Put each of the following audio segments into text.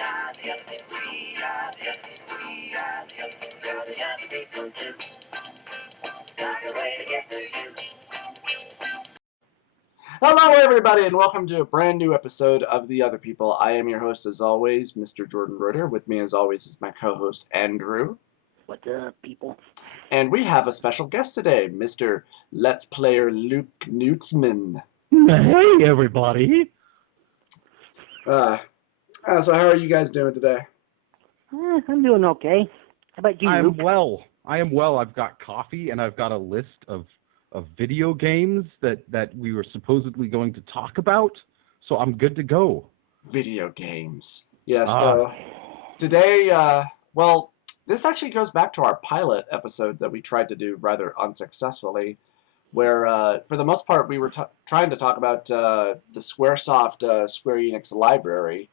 are the other people. We are the other people. We are the other people. You're the other people too. Got a way to get to you. Hello, everybody, and welcome to a brand new episode of The Other People. I am your host, as always, Mr. Jordan Reuter. With me, as always, is my co-host, Andrew. What's up, people? And we have a special guest today, Mr. Let's Player Luke Nuetzmann. Hey, everybody. So how are you guys doing today? I'm doing okay. How about you, Luke? I am well. I've got coffee, and I've got a list of video games that we were supposedly going to talk about, so I'm good to go. Video games. Yeah, so today, this actually goes back to our pilot episode that we tried to do rather unsuccessfully, where, for the most part, we were trying to talk about the Squaresoft Square Enix library,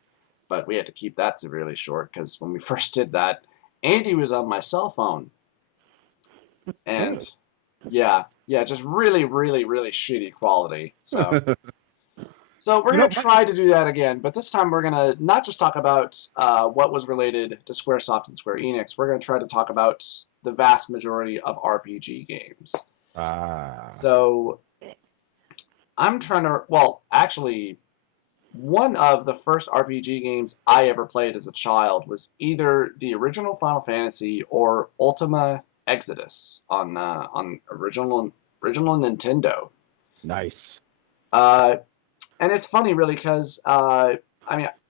but we had to keep that severely short, because when we first did that, Andy was on my cell phone. And, yeah, just really, really, really shitty quality. So, we're going to try to do that again, but this time we're going to not just talk about what was related to Squaresoft and Square Enix. We're going to try to talk about the vast majority of RPG games. So, I'm trying to, actually, one of the first RPG games I ever played as a child was either the original Final Fantasy or Ultima Exodus on original Nintendo. Nice. And it's funny, really, because I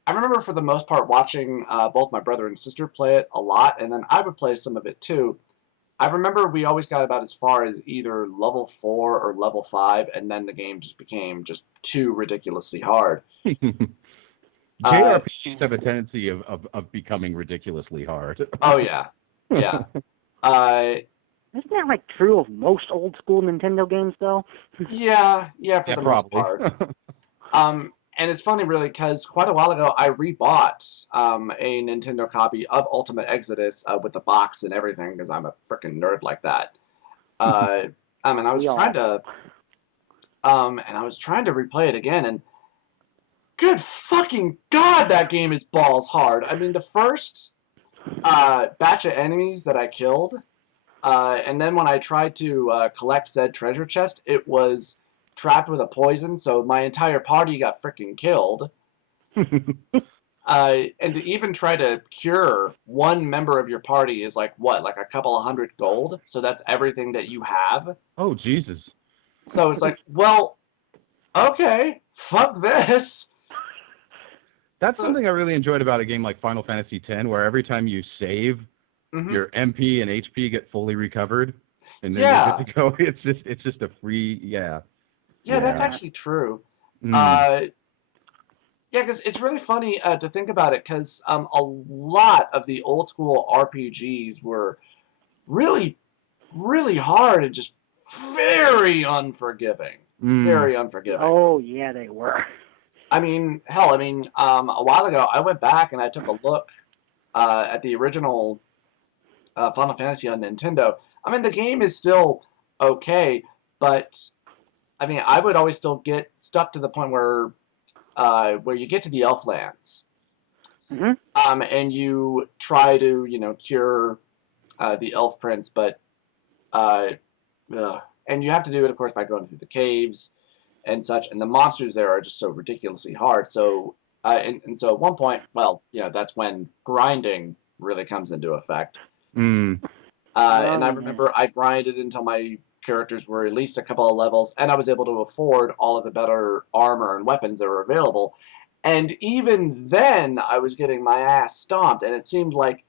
remember for the most part watching both my brother and sister play it a lot, and then I would play some of it too. I remember we always got about as far as either level 4 or level 5, and then the game just became just too ridiculously hard. JRPGs have a tendency of becoming ridiculously hard. Oh, yeah. Yeah. Isn't that like true of most old school Nintendo games, though? Yeah, for the most part. And it's funny, really, because quite a while ago I rebought a Nintendo copy of Ultimate Exodus with the box and everything, because I'm a freaking nerd like that. And I was trying to replay it again, and good fucking God, that game is balls hard. I mean, the first batch of enemies that I killed, and then when I tried to collect said treasure chest, it was trapped with a poison, so my entire party got freaking killed. And to even try to cure one member of your party is like a couple of hundred gold, so that's everything that you have. Oh, Jesus. So it's like, well, okay, fuck this. That's something I really enjoyed about a game like Final Fantasy X, where every time you save, your MP and HP get fully recovered, and then you're good to go. It's just a free, Yeah, that's actually true. Yeah, because it's really funny to think about it, because a lot of the old school RPGs were really, really hard and just very unforgiving. Very unforgiving. Oh, yeah, they were. I mean, hell, a while ago I went back and I took a look at the original Final Fantasy on Nintendo. I mean, the game is still okay, but I would always still get stuck to the point where you get to the Elflands, and you try to, cure the Elf Prince, but and you have to do it, of course, by going through the caves and such, and the monsters there are just so ridiculously hard. So, and so at one point, that's when grinding really comes into effect. And I remember I grinded until my characters were at least a couple of levels, and I was able to afford all of the better armor and weapons that were available. And even then, I was getting my ass stomped, and it seemed like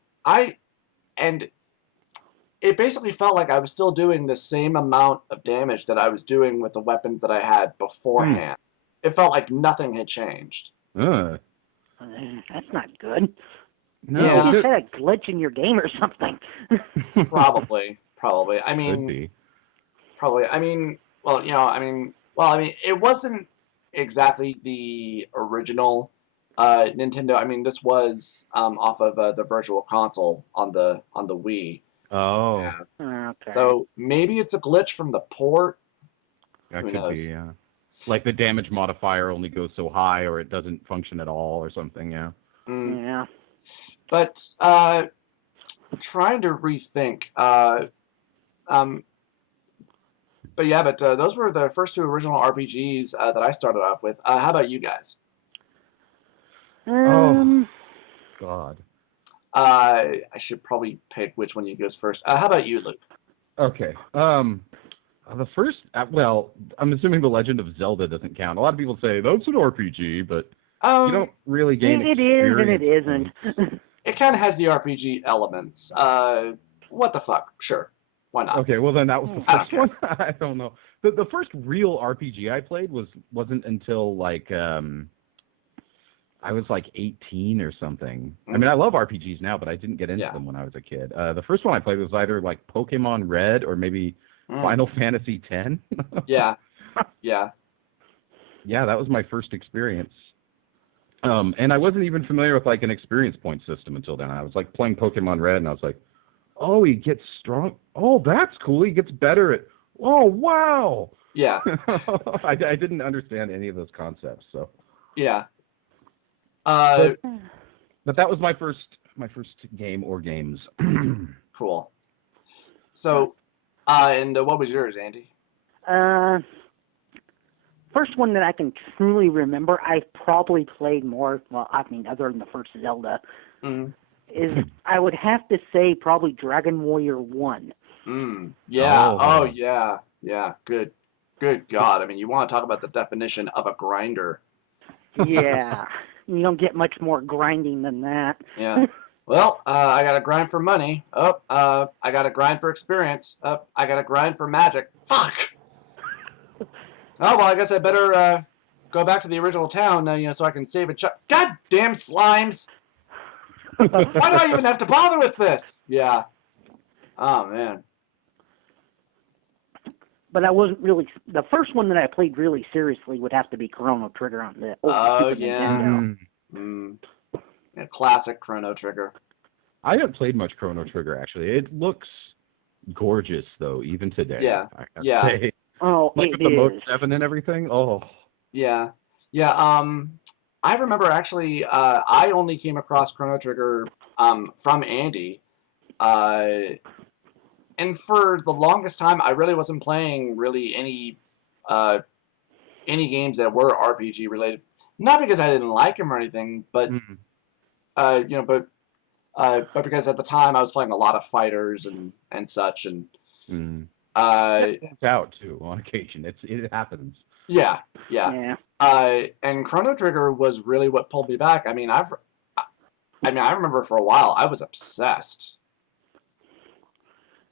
it basically felt like I was still doing the same amount of damage that I was doing with the weapons that I had beforehand. It felt like nothing had changed. That's not good. No, you just had a glitch in your game or something. Probably. Could be. Probably. It wasn't exactly the original Nintendo. This was off of the Virtual Console on the Wii. Oh. Yeah. Okay. So maybe it's a glitch from the port. That could be, yeah. Like the damage modifier only goes so high, or it doesn't function at all, or something, yeah. Yeah. But trying to rethink. But yeah, those were the first two original RPGs that I started off with. How about you guys? Oh, God. I should probably pick which one you goes first. How about you, Luke? Okay. The first, well, I'm assuming The Legend of Zelda doesn't count. A lot of people say that's an RPG, but you don't really gain experience. It is and it isn't. It kind of has the RPG elements. What the fuck? Sure. Why not? Okay, well then that was the first one. I don't know. The first real RPG I played wasn't until like I was like 18 or something. I mean, I love RPGs now, but I didn't get into them when I was a kid. The first one I played was either like Pokemon Red or maybe Final Fantasy X. Yeah. Yeah, that was my first experience. And I wasn't even familiar with like an experience point system until then. I was like playing Pokemon Red, and I was like, oh, he gets strong. Oh, that's cool. He gets better at. Oh, wow. Yeah. I didn't understand any of those concepts. So. Yeah. But that was my first game or games. Cool. So, and what was yours, Andy? First one that I can truly remember, I probably played more. Well, I mean, other than the first Zelda, is I would have to say probably Dragon Warrior 1. Yeah. Oh, yeah. Yeah. Good God. I mean, you want to talk about the definition of a grinder? Yeah. You don't get much more grinding than that. Yeah. Well, I got to grind for money. I got to grind for experience. I got to grind for magic. Fuck. Oh, well, I guess I better go back to the original town, so I can save a God damn slimes. Why do I even have to bother with this? Yeah. Oh, man. But I wasn't really. The first one that I played really seriously would have to be Chrono Trigger on the Super Nintendo. Yeah, classic Chrono Trigger. I haven't played much Chrono Trigger, actually. It looks gorgeous, though, even today. Yeah. I say. Oh, like it with the is. Mode 7 and everything. Oh. Yeah. Yeah. I remember actually. I only came across Chrono Trigger from Andy. And for the longest time, I really wasn't playing any games that were RPG related. Not because I didn't like them or anything, but but because at the time I was playing a lot of fighters and such, and it's out too on occasion. It happens. Yeah. And Chrono Trigger was really what pulled me back. I mean, I remember for a while I was obsessed.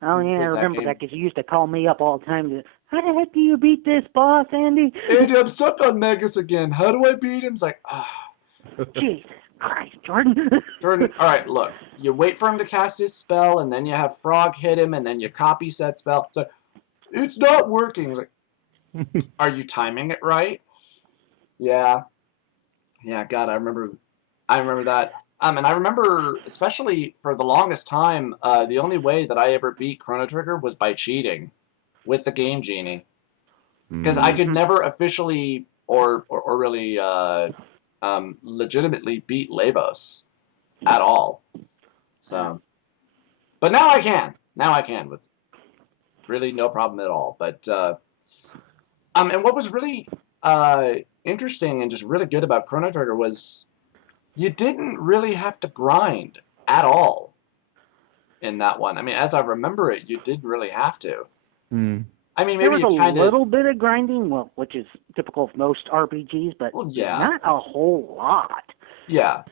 Oh, yeah, I remember that because you used to call me up all the time. How the heck do you beat this boss, Andy? Andy, I'm stuck on Megas again. How do I beat him? It's like, Jesus Christ, Jordan. Jordan, all right, look. You wait for him to cast his spell, and then you have Frog hit him, and then you copy said spell. So it's not working. It's like, are you timing it right? Yeah. Yeah, God, I remember that. And I remember, especially for the longest time, the only way that I ever beat Chrono Trigger was by cheating with the Game Genie, because I could never officially or really legitimately beat Labos at all. So, but now I can. Now I can with really no problem at all. But and what was really interesting and just really good about Chrono Trigger was, you didn't really have to grind at all in that one. I mean, as I remember it, you didn't really have to. I mean, maybe there was a little bit of grinding, which is typical of most RPGs, but not a whole lot. Yeah.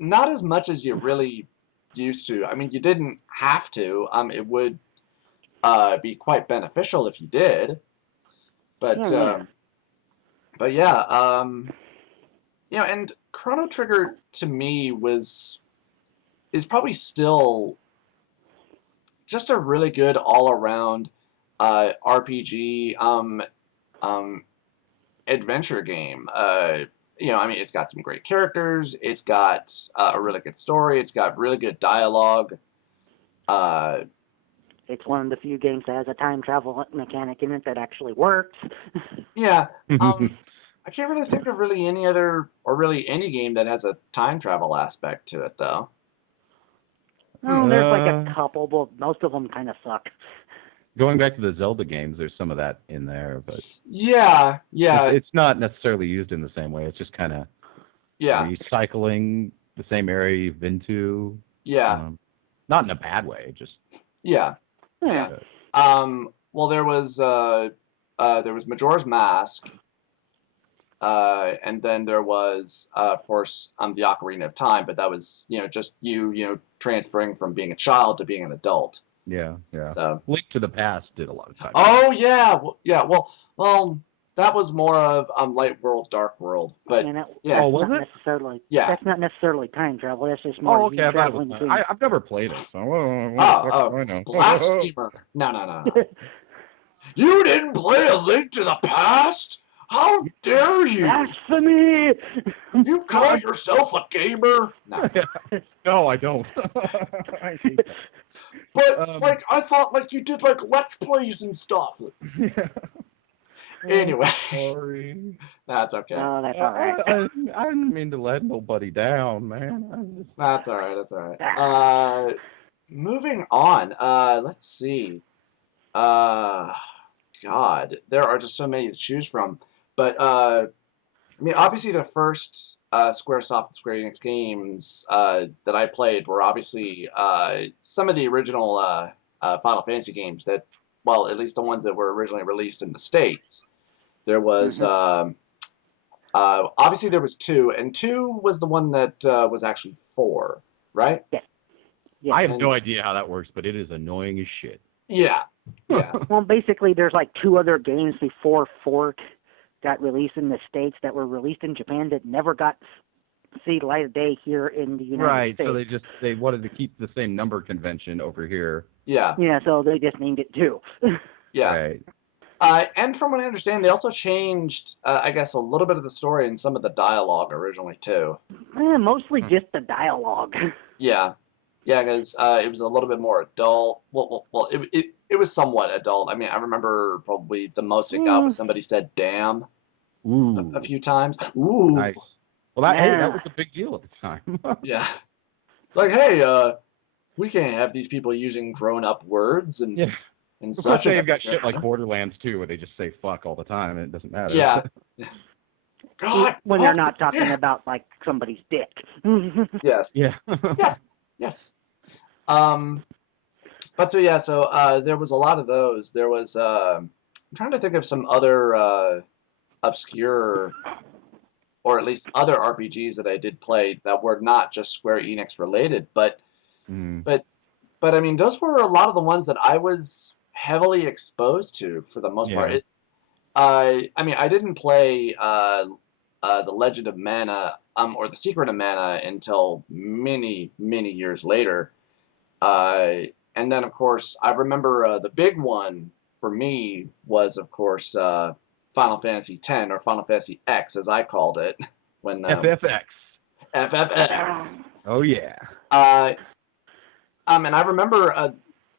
Not as much as you really used to. I mean, you didn't have to. It would be quite beneficial if you did. But and Chrono Trigger to me is probably still just a really good all-around RPG adventure game. I mean, it's got some great characters. It's got a really good story. It's got really good dialogue. It's one of the few games that has a time travel mechanic in it that actually works. Yeah. I can't really think of really any other, or really any game that has a time travel aspect to it, though. No, there's like a couple, but most of them kind of suck. Going back to the Zelda games, there's some of that in there, but yeah. It's not necessarily used in the same way. It's just kind of recycling the same area you've been to. Yeah. Not in a bad way, just yeah. Well, there was Majora's Mask, and then there was, of course, the Ocarina of Time, but that was just you transferring from being a child to being an adult. Yeah. So, Link to the Past did a lot of time. Oh yeah, well, that was more of Light World, Dark World, but Oh, was it? Necessarily. Yeah. That's not necessarily time travel. That's just more okay. traveling between. I've never played it, so I know. Blasphemer! No. You didn't play A Link to the Past? How dare you? Blasphemy! You call yourself a gamer? No. No, I don't. I hate that. But I thought you did Let's Plays and stuff. Yeah. Anyway. Sorry. That's okay. Oh, that's all right. I didn't mean to let nobody down, man. That's all right. Moving on. Let's see. God, there are just so many to choose from. But obviously the first SquareSoft and Square Enix games that I played were obviously some of the original Final Fantasy games that, well, at least the ones that were originally released in the States. There was, obviously there was 2, and 2 was the one that was actually 4, right? Yeah. I have no idea how that works, but it is annoying as shit. Yeah. Well, basically, there's 2 other games before 4 got released in the States that were released in Japan that never got see the light of day here in the United States. Right, so they wanted to keep the same number convention over here. Yeah. Yeah, so they just named it 2. Yeah. Right. And from what I understand, they also changed, I guess, a little bit of the story and some of the dialogue originally, too. Mostly just the dialogue. Yeah. Yeah, because it was a little bit more adult. Well, it was somewhat adult. I mean, I remember probably the most it got was somebody said "damn" a few times. Ooh. Nice. Well, that was a big deal at the time. Yeah. Like, hey, we can't have these people using grown-up words and and Plus, such. they've got shit like Borderlands 2, where they just say "fuck" all the time, and it doesn't matter. Yeah. God, when they're not talking about somebody's dick. Yes. Yeah. Yes. But so there was a lot of those. There was I'm trying to think of some other obscure, or at least other RPGs that I did play that were not just Square Enix related, but I mean those were a lot of the ones that I was heavily exposed to for the most part. I mean I didn't play The Legend of Mana or The Secret of Mana until many years later. And then, of course, I remember the big one for me was, of course, Final Fantasy X, or Final Fantasy X, as I called it. When FFX. FFX. Oh, yeah. And I remember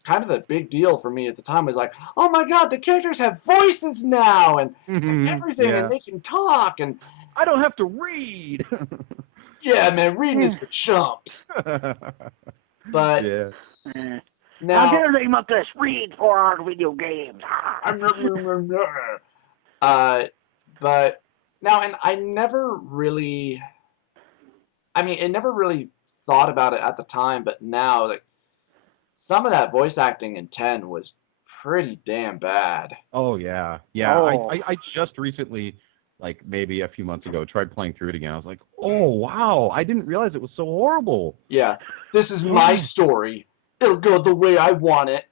kind of the big deal for me at the time was like, oh, my God, the characters have voices now and everything, and they can talk, and I don't have to read. Yeah, man, reading is for chumps. But now, how dare they make us read for our video games? But now, and I never really, it never really thought about it at the time, but now, some of that voice acting in 10 was pretty damn bad. Oh, yeah. Yeah, oh. I just recently, maybe a few months ago, tried playing through it again. I was like, oh, wow, I didn't realize it was so horrible. Yeah, this is my story. It'll go the way I want it,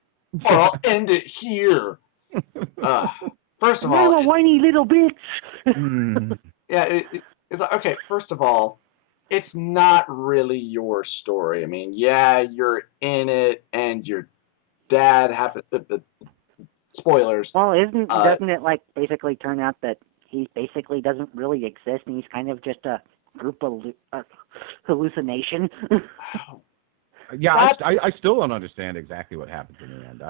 or I'll end it here. First of all... You're a whiny little bitch. Yeah, it's like, okay, first of all, it's not really your story. I mean, yeah, you're in it, and your dad happened... spoilers. Well, doesn't it, basically turn out that he basically doesn't really exist, and he's kind of just a group of hallucination? Yeah, I still don't understand exactly what happens in the end.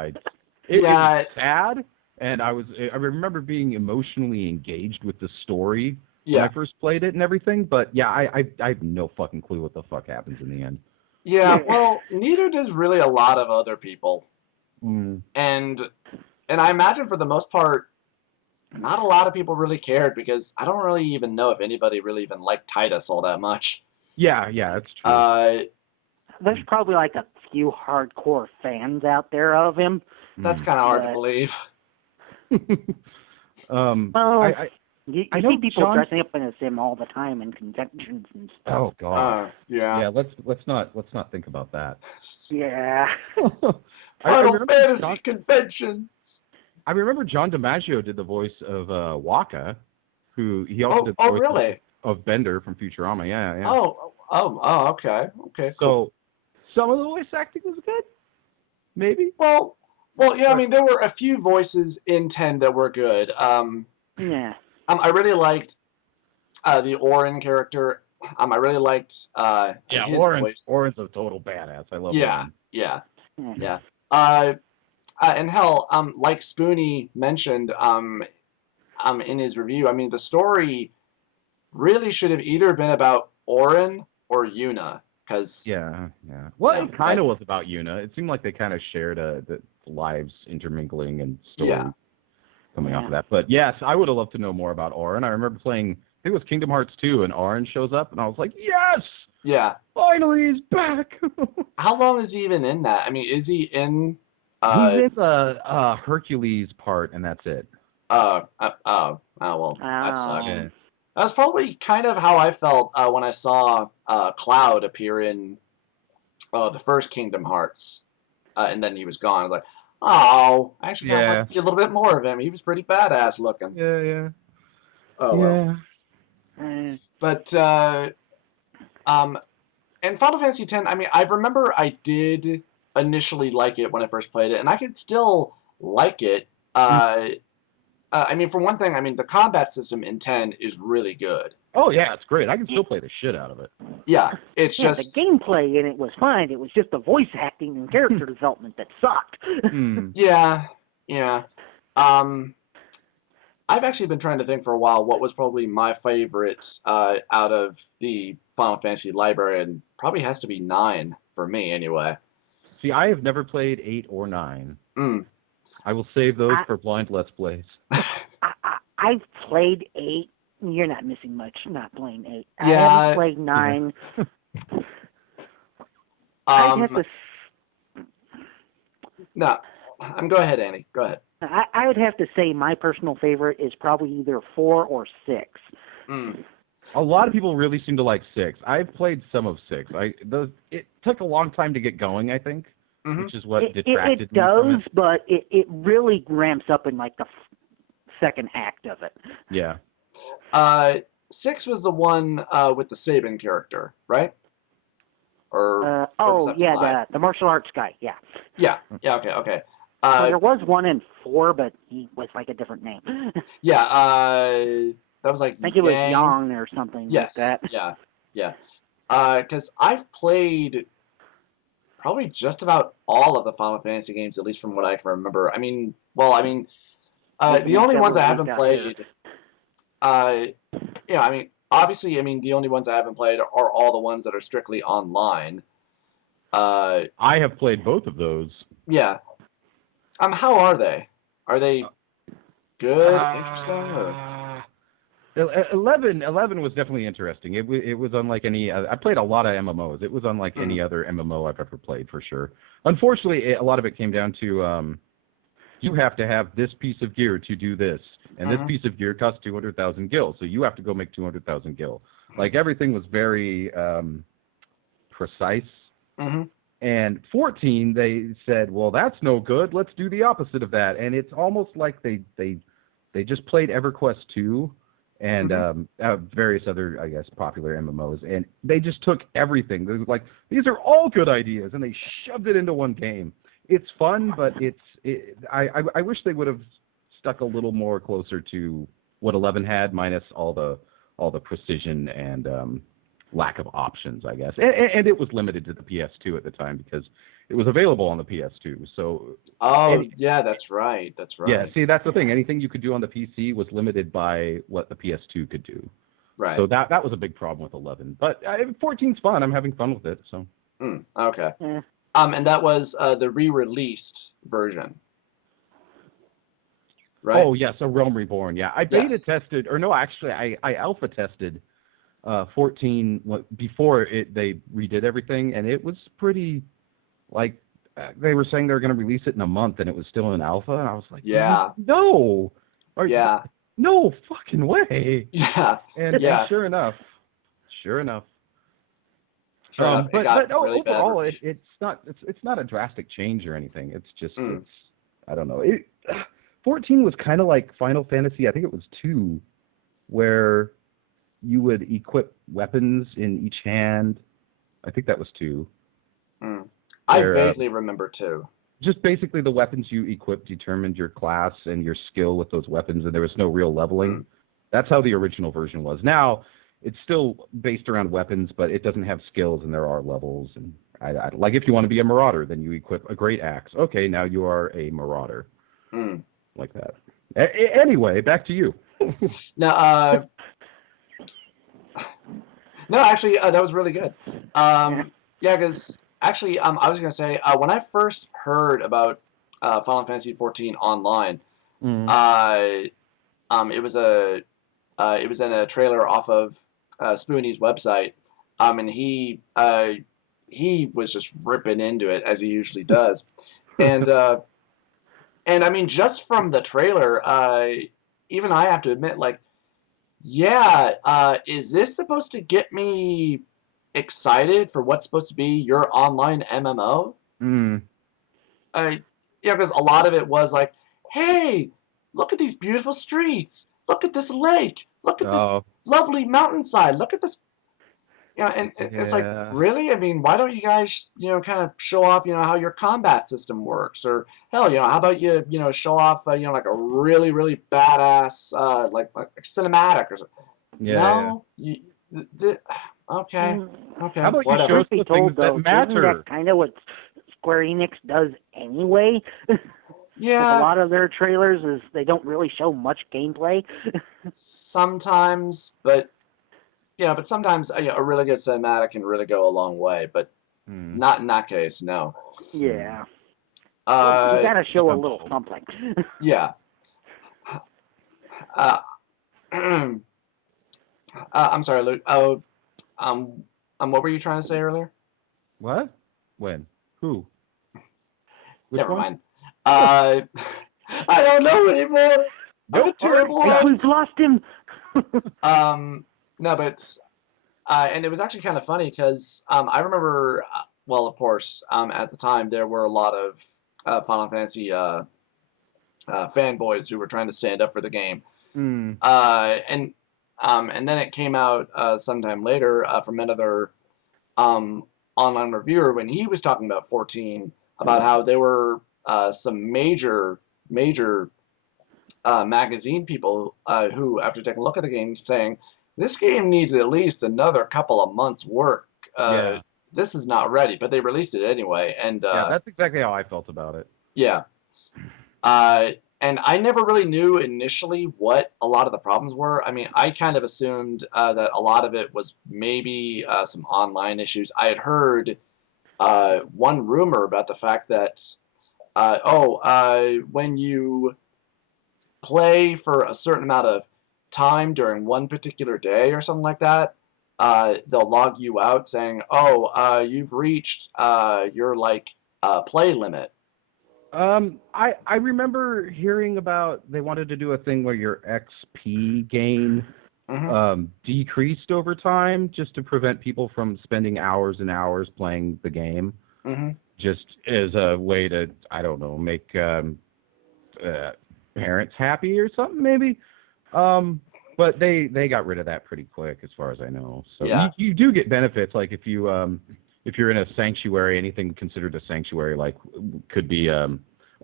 It was sad, and I remember being emotionally engaged with the story when I first played it and everything, but yeah, I have no fucking clue what the fuck happens in the end. Yeah, well, neither does really a lot of other people. Mm. And I imagine for the most part, not a lot of people really cared because I don't really even know if anybody really even liked Titus all that much. Yeah, that's true. There's probably like a few hardcore fans out there of him. That's kind of hard to believe. You see people dressing up as him all the time in conventions and stuff. Oh God. Yeah. Let's not think about that. Yeah. Final Fantasy convention. I remember John DiMaggio did the voice of Waka, who he also did the voice really? of Bender from Futurama. Yeah. Oh, okay. Okay, cool. So some of the voice acting was good, maybe. Well, yeah. I mean, there were a few voices in 10 that were good. Yeah. I really liked the Orin character. I really liked Orin's a total badass. I love Orin. Yeah. And hell, like Spoonie mentioned in his review, I mean, the story really should have either been about Orin or Yuna, because Well, it kind of was about Yuna. It seemed like they kind of shared the lives intermingling and story coming off of that. But yes, I would have loved to know more about Orin. I remember playing, I think it was Kingdom Hearts 2, and Orin shows up, and I was like, yes! Yeah. Finally, he's back! How long is he even in that? I mean, is he in... he's in the Hercules part, and that's it. Well, that sucks. That's probably kind of how I felt when I saw Cloud appear in the first Kingdom Hearts, and then he was gone. I was like, oh, actually, I want to see a little bit more of him. He was pretty badass looking. Yeah. Oh, well. Yeah. But, in Final Fantasy X, I mean, I remember I did initially like it when I first played it, and I could still like it. I mean, for one thing, I mean, the combat system in 10 is really good. Oh, yeah, it's great. I can still play the shit out of it. Yeah, it's just... the gameplay in it was fine. It was just the voice acting and character development that sucked. Yeah. I've actually been trying to think for a while what was probably my favorite out of the Final Fantasy library, and probably has to be 9 for me, anyway. See, I have never played 8 or 9. I will save those for blind Let's Plays. I've played 8. You're not missing much not playing 8. Yeah, I haven't played 9. I'd have to... No, go ahead, Annie. Go ahead. I would have to say my personal favorite is probably either 4 or 6. A lot of people really seem to like 6. I've played some of 6. It took a long time to get going, I think, which is what detracted me from it. But it really ramps up in like the second act of it. Yeah. 6 was the one with the Sabin character, right? Or the martial arts guy. Yeah. Yeah. Okay. There was one in 4, but he was like a different name. That was like... I think it was Yang or something like that. Yeah. Because I've played probably just about all of the Final Fantasy games, at least from what I can remember. I mean, the only ones I haven't played... obviously, the only ones I haven't played are all the ones that are strictly online. I have played both of those. Yeah. How are they? Are they good? Interesting? Or? 11 was definitely interesting. It was unlike any. I played a lot of MMOs. It was unlike any other MMO I've ever played, for sure. Unfortunately, a lot of it came down to you have to have this piece of gear to do this, and this piece of gear costs 200,000 gil, so you have to go make 200,000 gil. Like, everything was very precise. And 14, they said, well, that's no good. Let's do the opposite of that. And it's almost like they just played EverQuest 2 and various other, I guess, popular MMOs, and they just took everything. They were like, these are all good ideas, and they shoved it into one game. It's fun, but I wish they would have stuck a little more closer to what 11 had, minus all the precision and lack of options, I guess. And it was limited to the PS2 at the time because it was available on the PS2. So that's right. Yeah, see, that's the thing. Anything you could do on the PC was limited by what the PS2 could do. Right. So that was a big problem with 11. But 14's fun. I'm having fun with it. So. Okay. Yeah. And that was the re-released version. Right? Oh yes, a Realm Reborn. Yeah, I beta tested, or no, actually, I alpha tested 14 before they redid everything, and it was pretty like they were saying they were going to release it in a month, and it was still in alpha, and I was like, no, no fucking way. Yeah, and sure enough. But really overall, it's not a drastic change or anything. It's just it's I don't know. 14 was kind of like Final Fantasy. I think it was 2, where you would equip weapons in each hand. I think that was 2. I vaguely remember 2. Just basically the weapons you equipped determined your class and your skill with those weapons, and there was no real leveling. That's how the original version was. Now, it's still based around weapons, but it doesn't have skills, and there are levels. And I like if you want to be a marauder, then you equip a great axe. Okay, now you are a marauder. Like that. Anyway, back to you. No, actually, that was really good. Yeah, because actually, I was gonna say when I first heard about Final Fantasy 14 online, it was in a trailer off of Spoonie's website, and he was just ripping into it as he usually does, and I mean, just from the trailer, even I have to admit, like, is this supposed to get me excited for what's supposed to be your online MMO? Because a lot of it was like, hey, look at these beautiful streets. Look at this lake. Look at this lovely mountainside. Look at this. And it's like, really? I mean, why don't you guys, kind of show off, how your combat system works? Or, hell, how about you, show off, like a really, really badass, like cinematic or something. Okay. How about whatever. you show us the things that matter? Isn't that kind of what Square Enix does anyway? Yeah. A lot of their trailers is they don't really show much gameplay. Sometimes, but... Yeah, but sometimes a really good cinematic can really go a long way, but not in that case, no. Yeah. You gotta show a little something. Yeah. I'm sorry, Luke. What were you trying to say earlier? What? When? Who? Never mind. I don't know anymore. Nope. We've lost him. No, but and it was actually kind of funny because I remember, well, of course, at the time there were a lot of Final Fantasy fanboys who were trying to stand up for the game, and then it came out sometime later from another online reviewer when he was talking about 14 about how there were some major magazine people who, after taking a look at the game, saying, this game needs at least another couple of months' work. This is not ready, but they released it anyway. And that's exactly how I felt about it. Yeah. And I never really knew initially what a lot of the problems were. I mean, I kind of assumed that a lot of it was maybe some online issues. I had heard one rumor about the fact that, when you play for a certain amount of time during one particular day or something like that, they'll log you out saying, you've reached your play limit. I remember hearing about they wanted to do a thing where your XP gain decreased over time just to prevent people from spending hours and hours playing the game, just as a way to, I don't know, make parents happy or something maybe. But they got rid of that pretty quick, as far as I know. So you do get benefits, like if you're in a sanctuary, anything considered a sanctuary, like could be a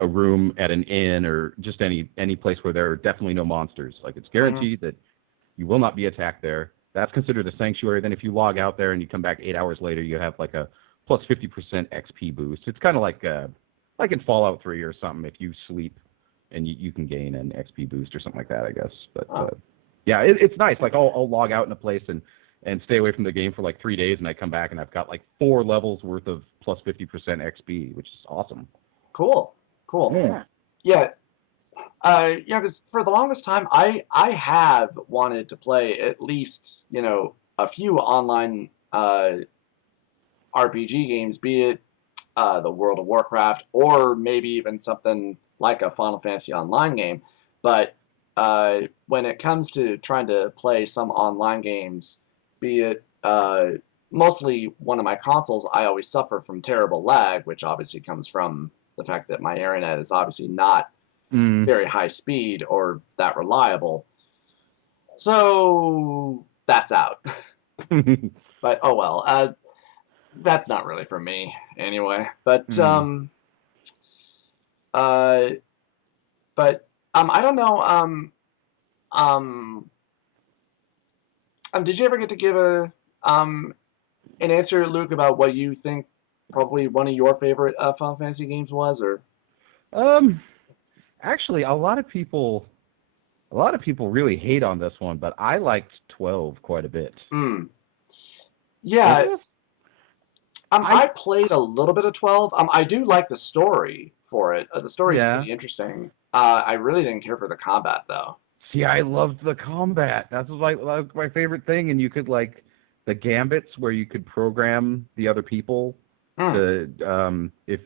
room at an inn or just any place where there are definitely no monsters. Like it's guaranteed that you will not be attacked there. That's considered a sanctuary. Then if you log out there and you come back 8 hours later, you have like a plus 50% XP boost. It's kind of like in Fallout 3 or something. If you sleep and you can gain an XP boost or something like that, I guess. But Yeah, it's nice. Like I'll log out in a place and stay away from the game for like 3 days, and I come back and I've got like 4 levels worth of plus 50% XP, which is awesome. Cool. Yeah. Because for the longest time, I have wanted to play at least, a few online RPG games, be it the World of Warcraft or maybe even something like a Final Fantasy Online game. But when it comes to trying to play some online games, be it mostly one of my consoles, I always suffer from terrible lag, which obviously comes from the fact that my internet is obviously not very high speed or that reliable. So that's out. But oh well, that's not really for me anyway. But I don't know. Did you ever get to give an answer, Luke, about what you think probably one of your favorite Final Fantasy games was, or? Actually, a lot of people really hate on this one, but I liked 12 quite a bit. Yeah. I played a little bit of 12. I do like the story for it. The story is pretty interesting. I really didn't care for the combat, though. See, I loved the combat. That was like my favorite thing, and you could like the gambits where you could program the other people to if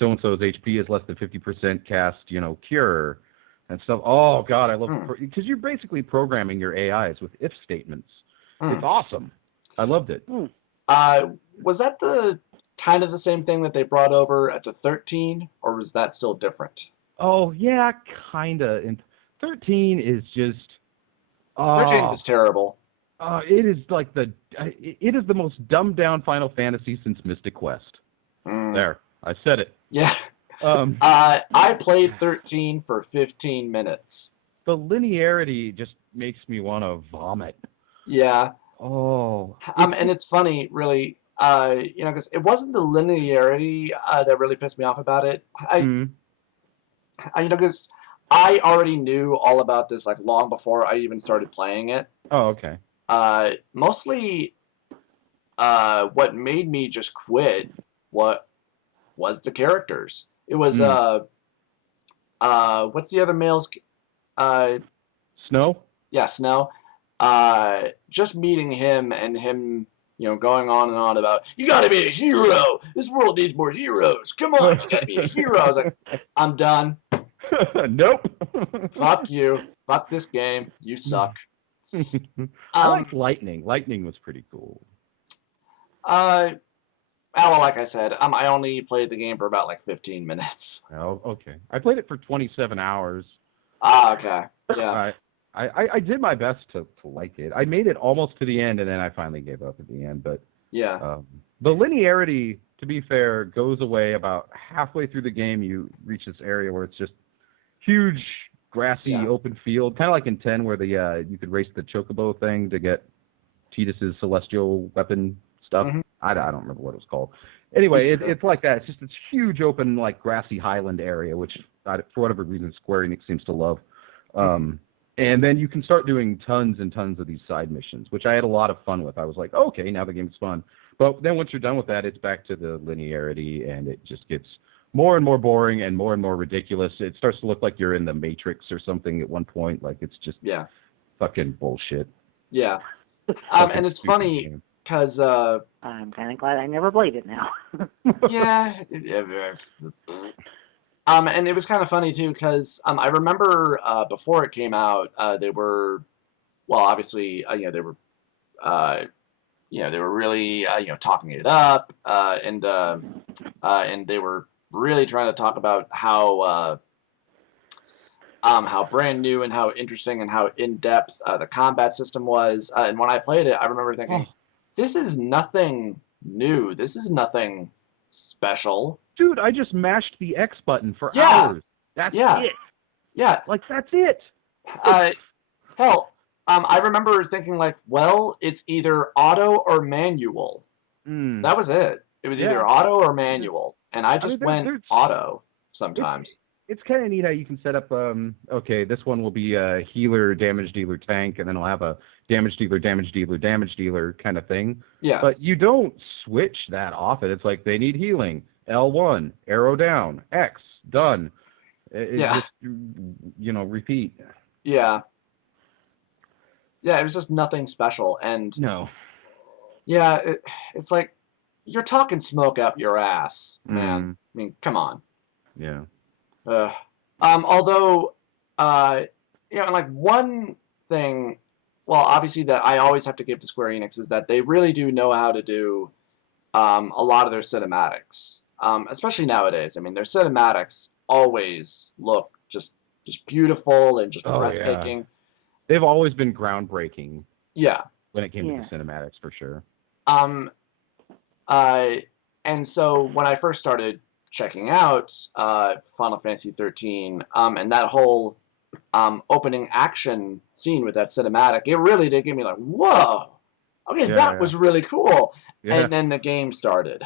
so-and-so's HP is less than 50%, cast, cure and stuff. Oh, God, I love it. Because you're basically programming your AIs with if statements. It's awesome. I loved it. Was that the kind of the same thing that they brought over at the 13, or was that still different? Oh, yeah, kind of. And 13 is just... 13 is terrible. It is like it is the most dumbed-down Final Fantasy since Mystic Quest. There. I said it. Yeah. I played 13 for 15 minutes. The linearity just makes me want to vomit. Yeah. Oh. And it's funny, really, because it wasn't the linearity that really pissed me off about it. Because I already knew all about this like long before I even started playing it. Oh, okay. Mostly, what made me just quit was the characters. It was what's the other male's Snow? Yeah, Snow. Just meeting him and him, going on and on about, you gotta be a hero. This world needs more heroes. Come on, you gotta be a hero. I was like, I'm done. Nope. Fuck you. Fuck this game. You suck. I liked Lightning. Lightning was pretty cool. Well, like I said, I only played the game for about like 15 minutes. Oh, okay. I played it for 27 hours. Okay. Yeah. I did my best to like it. I made it almost to the end, and then I finally gave up at the end. But yeah, the linearity, to be fair, goes away about halfway through the game. You reach this area where it's just huge, grassy, open field, kind of like in 10, where you could race the chocobo thing to get Tidus's celestial weapon stuff. I don't remember what it was called. Anyway, it's like that. It's just this huge, open, like grassy highland area, which for whatever reason Square Enix seems to love. And then you can start doing tons and tons of these side missions, which I had a lot of fun with. I was like, okay, now the game's fun. But then once you're done with that, it's back to the linearity, and it just gets more and more boring and more ridiculous. It starts to look like you're in the Matrix or something at one point. Like, it's just fucking bullshit. Yeah. And it's funny because... I'm kind of glad I never played it now. Yeah. And it was kind of funny, too, because I remember before it came out, they were, well, obviously, they were, they were really, talking it up, and they were really trying to talk about how brand new and how interesting and how in-depth the combat system was. And when I played it, I remember thinking, this is nothing new. This is nothing special. Dude, I just mashed the X button for hours. That's it. Yeah. Like, that's it. Hell, I remember thinking, like, well, it's either auto or manual. That was it. It was either auto or manual. And I just went auto sometimes. It's kind of neat how you can set up, okay, this one will be a healer, damage dealer, tank, and then it'll have a damage dealer, damage dealer, damage dealer kind of thing. Yeah. But you don't switch that often. It's like they need healing. L1, arrow down, X, done. It just, repeat. Yeah. Yeah, it was just nothing special. And no. Yeah, it's like you're talking smoke up your ass, man. I mean, come on. Yeah. Although, like one thing, well, obviously that I always have to give to Square Enix is that they really do know how to do a lot of their cinematics, especially nowadays. I mean, their cinematics always look just beautiful and just breathtaking. Yeah. They've always been groundbreaking. Yeah. When it came to the cinematics, for sure. And so when I first started checking out Final Fantasy 13, and that whole opening action scene with that cinematic, it really did give me like, whoa, okay, that was really cool. Yeah. And then the game started.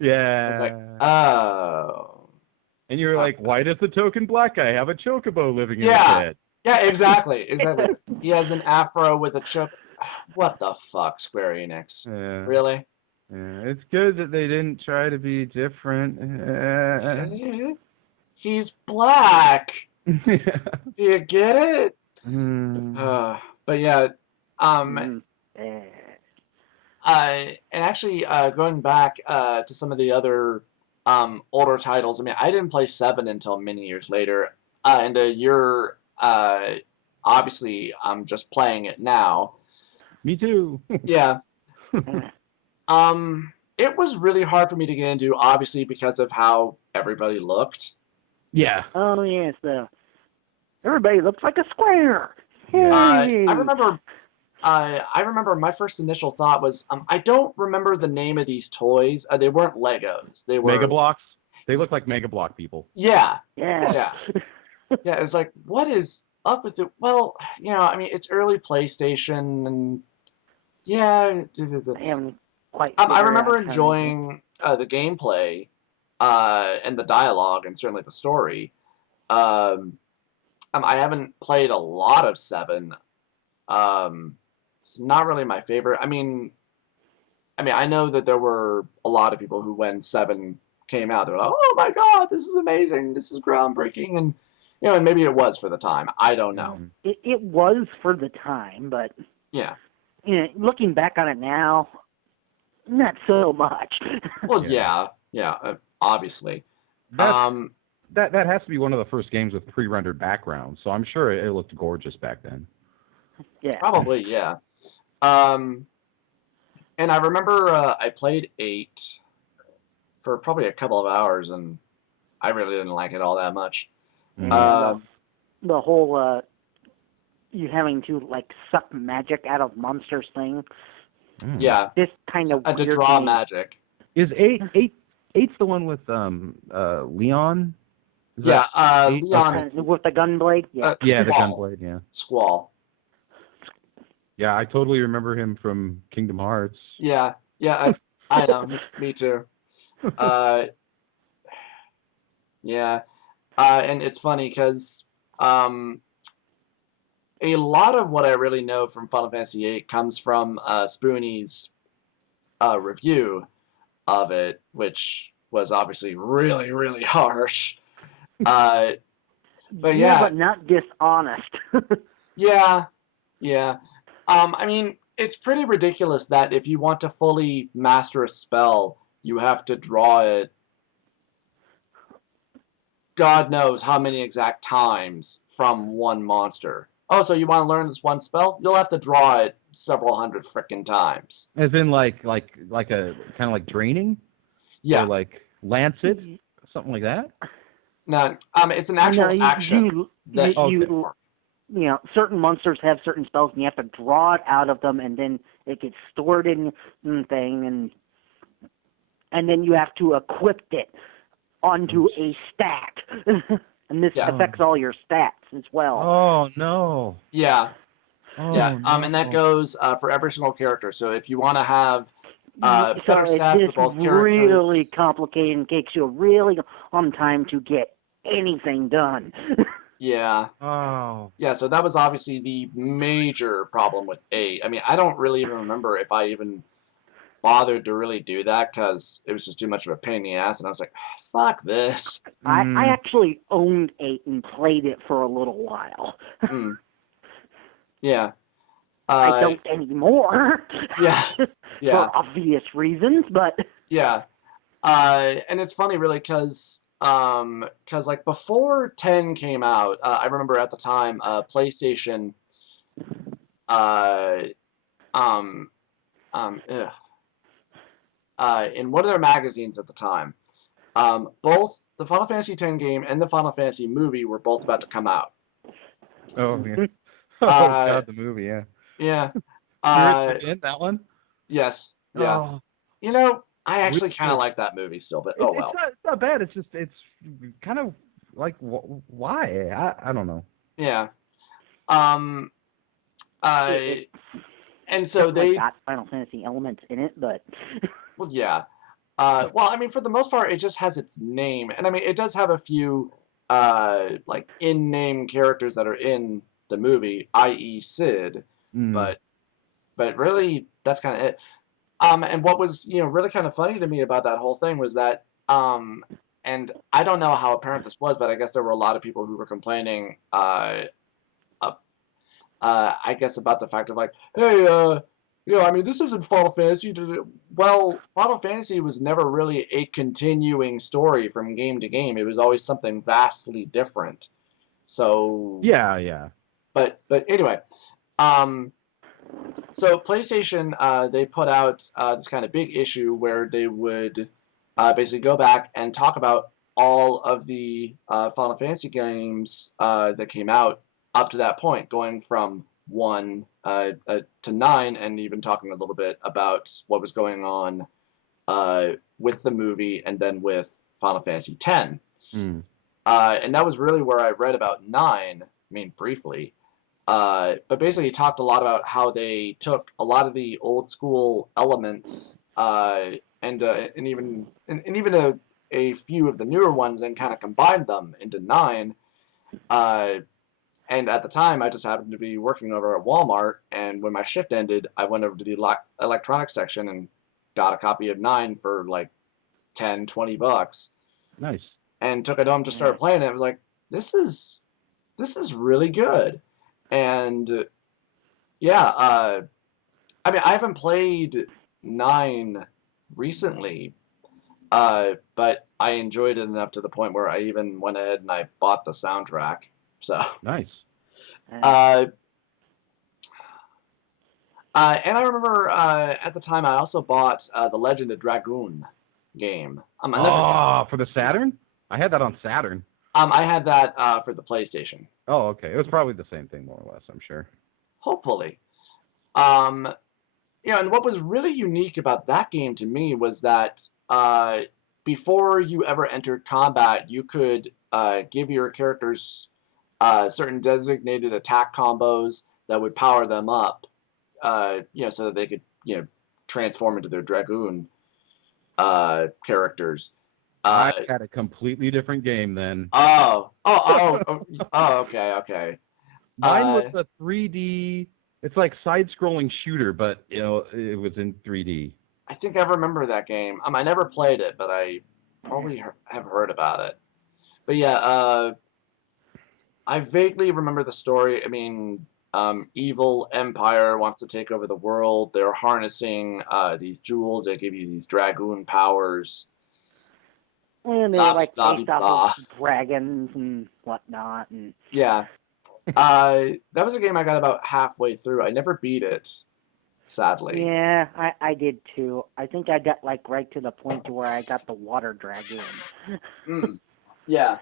Yeah. Like, oh. And you're like, why does the token black guy have a chocobo living in his head? Yeah, exactly. He has an afro with a choke. What the fuck, Square Enix? Yeah. Really? Yeah, it's good that they didn't try to be different. He's black. Do you get it? But yeah, and actually going back to some of the other older titles. I mean, I didn't play 7 until many years later, and you're obviously just playing it now. Me too. Yeah. It was really hard for me to get into, obviously, because of how everybody looked. Yeah. Oh, yes. Everybody looks like a square. I remember my first initial thought was, I don't remember the name of these toys. They weren't Legos. They were Mega Blocks. They look like Mega Block people. Yeah. Yeah. Yeah. It's like, what is up with it? Well, I mean, it's early PlayStation, and yeah. I haven't quite. I remember enjoying the gameplay and the dialogue, and certainly the story. I haven't played a lot of 7. It's not really my favorite. I mean, I know that there were a lot of people who, when 7 came out, they were like, "Oh my God, this is amazing! This is groundbreaking!" And and maybe it was for the time. I don't know. It was for the time, but yeah. Looking back on it now, not so much. Well, yeah, obviously. That has to be one of the first games with pre-rendered backgrounds, so I'm sure it looked gorgeous back then. Yeah. Probably, yeah. And I remember I played 8 for probably a couple of hours, and I really didn't like it all that much. The whole you having to suck magic out of monsters thing. Yeah. This kind of weird to draw game. magic. Is 8's the one with Leon? Leon with the gunblade. Yeah. Yeah, the gunblade. Yeah. Squall. Yeah, I totally remember him from Kingdom Hearts. Yeah, I know. Me too. Yeah, and it's funny because a lot of what I really know from Final Fantasy VIII comes from Spoonie's review of it, which was obviously really, really harsh. But but not dishonest. Yeah. I mean, it's pretty ridiculous that if you want to fully master a spell, you have to draw it God knows how many exact times from one monster. Oh, so you want to learn this one spell? You'll have to draw it several hundred frickin' times. As in like a kind of like draining? Yeah. Or like lancet? Something like that? No, it's an actual action. Certain monsters have certain spells, and you have to draw it out of them, and then it gets stored in thing, and then you have to equip it onto a stat, and this affects all your stats as well. Oh no! Yeah, oh, no. And that goes for every single character. So if you want to have better stats for both characters, really complicated and takes you a really long time to get anything done. Yeah. Oh. Yeah, so that was obviously the major problem with 8. I mean, I don't really even remember if I even bothered to really do that because it was just too much of a pain in the ass, and I was like, fuck this. I actually owned 8 and played it for a little while. Yeah. I don't anymore. Yeah. Yeah. For obvious reasons, but... Yeah. And it's funny, really, because like before 10 came out, I remember at the time, PlayStation, in one of their magazines at the time, both the Final Fantasy X game and the Final Fantasy movie were both about to come out. Oh, yeah. Oh, God, the movie, yeah. Yeah. You're in that one? Yes. Yeah. Oh. You know, I actually kind of like that movie still, but oh well. It's not bad. It's just, it's kind of like, why? I don't know. Yeah. And so they got Final Fantasy elements in it, but well, yeah. Well, I mean, for the most part, it just has its name, and I mean, it does have a few like in-name characters that are in the movie, i.e., Sid, but really, that's kind of it. And what was really kind of funny to me about that whole thing was that and I don't know how apparent this was, but I guess there were a lot of people who were complaining. I guess about the fact of like, hey, I mean, this isn't Final Fantasy. Well, Final Fantasy was never really a continuing story from game to game. It was always something vastly different. So yeah. But anyway, so PlayStation they put out this kind of big issue where they would basically go back and talk about all of the Final Fantasy games that came out up to that point, going from 1 to 9, and even talking a little bit about what was going on with the movie and then with Final Fantasy X. And that was really where I read about 9, I mean, briefly. But basically, he talked a lot about how they took a lot of the old school elements and even a few of the newer ones and kind of combined them into 9. And at the time, I just happened to be working over at Walmart, and when my shift ended, I went over to the electronics section and got a copy of 9 for like $10, $20. Nice. And took it home to start playing it. I was like, this is really good. And I mean, I haven't played 9 recently, but I enjoyed it enough to the point where I even went ahead and I bought the soundtrack. So nice. And I remember at the time I also bought the Legend of Dragoon game. For the Saturn? I had that on Saturn. I had that for the PlayStation. Oh, okay. It was probably the same thing, more or less, I'm sure. Hopefully. And what was really unique about that game to me was that before you ever entered combat, you could give your characters certain designated attack combos that would power them up, so that they could, transform into their Dragoon characters. I had a completely different game then. Okay. Mine was a 3D. It's like side-scrolling shooter, but it was in 3D. I think I remember that game. I never played it, but I probably have heard about it. But yeah, I vaguely remember the story. I mean, evil empire wants to take over the world. They're harnessing these jewels that give you these Dragoon powers. And they're like based off of dragons and whatnot. And yeah. That was a game I got about halfway through. I never beat it, sadly. Yeah, I did too. I think I got like right to the point to where I got the water dragoon. Yeah.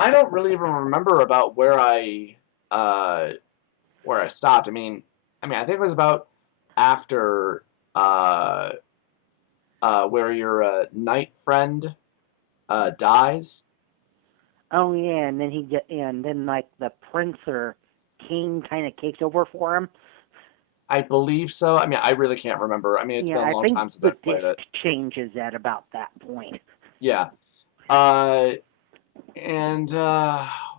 I don't really even remember about where I stopped. I mean, I think it was about after where your knight friend dies. Oh yeah, and then like the prince or king kind of takes over for him. I believe so. I mean, I really can't remember. I mean, it's been a long time since I played it. Changes at about that point. Yeah. And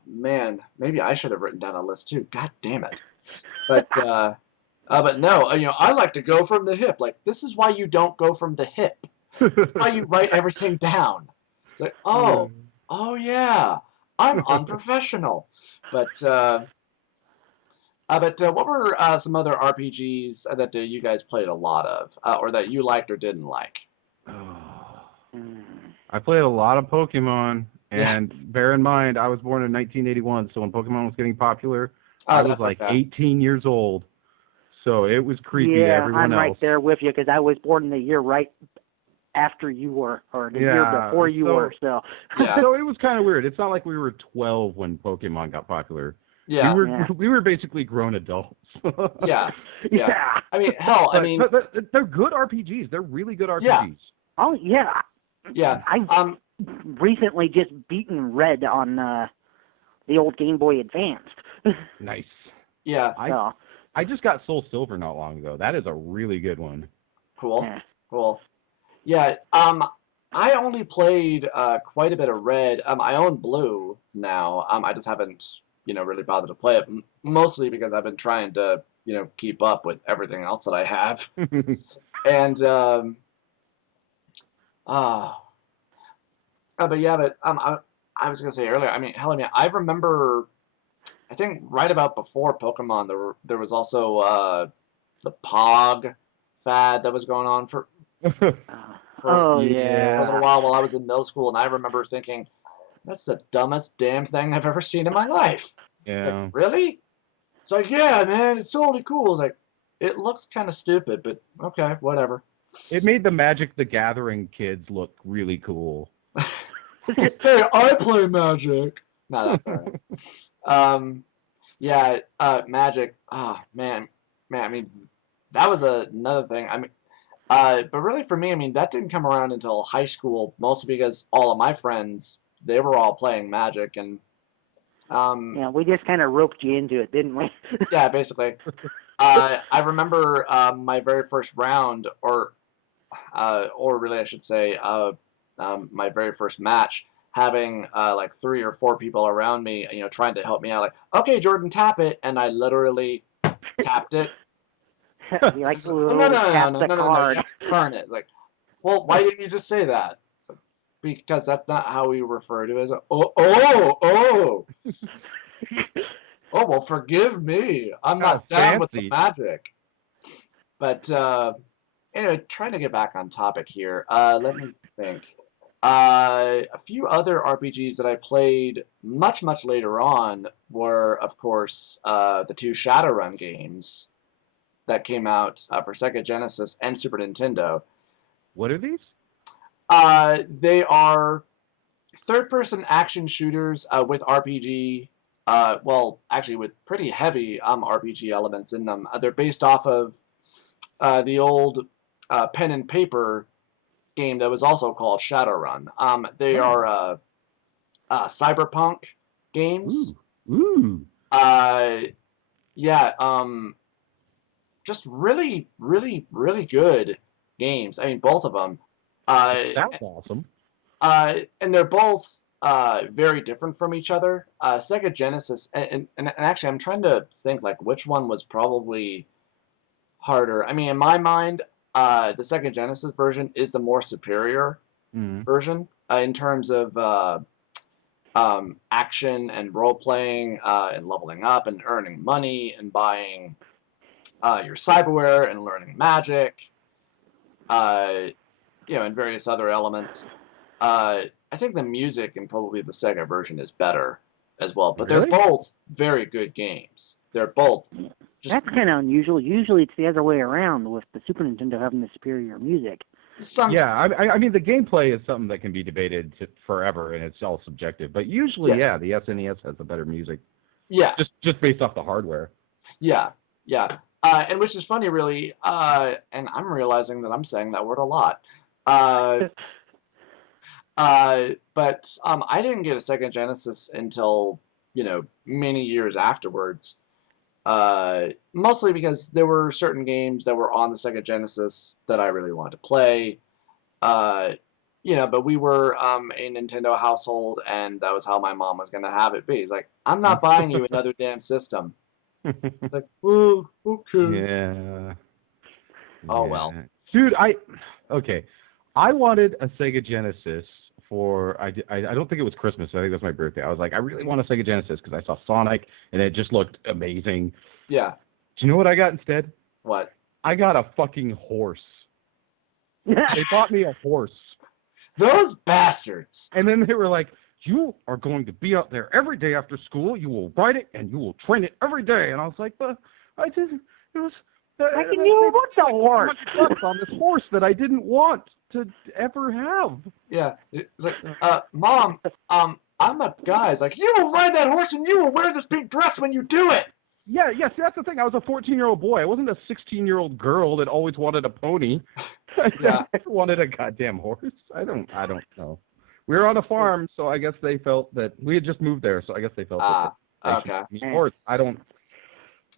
man, maybe I should have written down a list too. God damn it! But no, I like to go from the hip. Like, this is why you don't go from the hip. This is why you write everything down. It's like, oh yeah, I'm unprofessional. But what were some other RPGs that you guys played a lot of, or that you liked or didn't like? I played a lot of Pokemon, and bear in mind, I was born in 1981, so when Pokemon was getting popular, I was like 18 years old. So it was creepy to everyone else. I'm right there with you, because I was born in the year right after you were, or the year before you were. So so it was kind of weird. It's not like we were 12 when Pokemon got popular. Yeah. We were basically grown adults. Yeah. I mean, hell, but they're good RPGs. They're really good RPGs. Yeah. Oh yeah. Yeah. I've recently just beaten Red on the old Game Boy Advance. Nice. Yeah. I just got Soul Silver not long ago. That is a really good one. Cool. Yeah. I only played quite a bit of Red. I own Blue now. I just haven't, really bothered to play it. Mostly because I've been trying to, keep up with everything else that I have. And I was gonna say earlier. I mean, I remember. I think right about before Pokemon, there was also the Pog fad that was going on for a little while I was in middle school, and I remember thinking, that's the dumbest damn thing I've ever seen in my life. Yeah. Like, really? It's like, yeah, man, it's totally cool. It's like, it looks kind of stupid, but okay, whatever. It made the Magic the Gathering kids look really cool. Hey, I play Magic. No, that's all right. Magic. Man, I mean, that was another thing. I mean, but really for me, I mean, that didn't come around until high school, mostly because all of my friends, they were all playing Magic, and we just kind of roped you into it, didn't we? yeah, basically. I remember my very first round, or really I should say, my very first match, having like 3 or 4 people around me, trying to help me out. Like, okay, Jordan, tap it, and I literally tapped it. You like to tap the card. Turn it. Like, well, why didn't you just say that? Because that's not how we refer to it as oh, well, forgive me. I'm not down with the Magic. But anyway, trying to get back on topic here. Let me think. A few other RPGs that I played much later on were, of course, the 2 Shadowrun games that came out for Sega Genesis and Super Nintendo. What are these? They are third-person action shooters with RPG. Actually, with pretty heavy RPG elements in them. They're based off of the old pen and paper game that was also called Shadowrun. They are cyberpunk games. Ooh. Just really good games. I mean, both of them. That's awesome. And they're both very different from each other. Sega Genesis, and actually, I'm trying to think like which one was probably harder. I mean, in my mind, the Sega Genesis version is the more superior version in terms of action and role playing and leveling up and earning money and buying your cyberware and learning magic, and various other elements. I think the music in probably the Sega version is better as well, but Really? They're both very good games. They're both. That's kind of unusual. Usually it's the other way around, with the Super Nintendo having the superior music. I mean, the gameplay is something that can be debated forever, and it's all subjective. But usually, the SNES has the better music. Yeah. Just based off the hardware. Yeah. And which is funny, really, and I'm realizing that I'm saying that word a lot. But I didn't get a Sega Genesis until, many years afterwards. Mostly because there were certain games that were on the Sega Genesis that I really wanted to play. but we were a Nintendo household, and that was how my mom was going to have it be. He's like, I'm not buying you another damn system. It's like, ooh, okay. Yeah. Oh, well. Dude, I wanted a Sega Genesis for, I don't think it was Christmas. I think it was my birthday. I was like, I really want a Sega Genesis because I saw Sonic, and it just looked amazing. Yeah. Do you know what I got instead? What? I got a fucking horse. They bought me a horse. Those bastards. And then they were like, you are going to be out there every day after school. You will ride it, and you will train it every day. And I was like, but I didn't. It was. I can you want the horse on this horse that I didn't want to ever have. Yeah. It's like, Mom, I'm a guy. It's like, you will ride that horse, and you will wear this pink dress when you do it. Yeah, yes, that's the thing. I was a 14-year-old boy. I wasn't a 16-year-old girl that always wanted a pony. Yeah. I wanted a goddamn horse. I don't know. We were on a farm, so I guess they felt that we had just moved there, so I guess they felt that okay. Horse. I don't.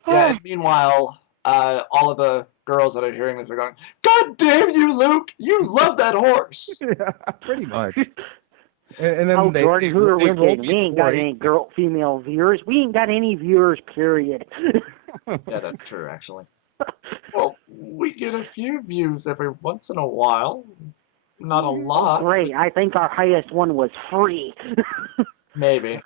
Yeah. Meanwhile, all of the girls that are hearing this are going, God damn you, Luke! You love that horse. Yeah, pretty much. And then Jordan, who are we kidding? We ain't got any female viewers. We ain't got any viewers, period. Yeah, that's true, actually. Well, we get a few views every once in a while. Not a lot. Great. I think our highest one was free. Maybe.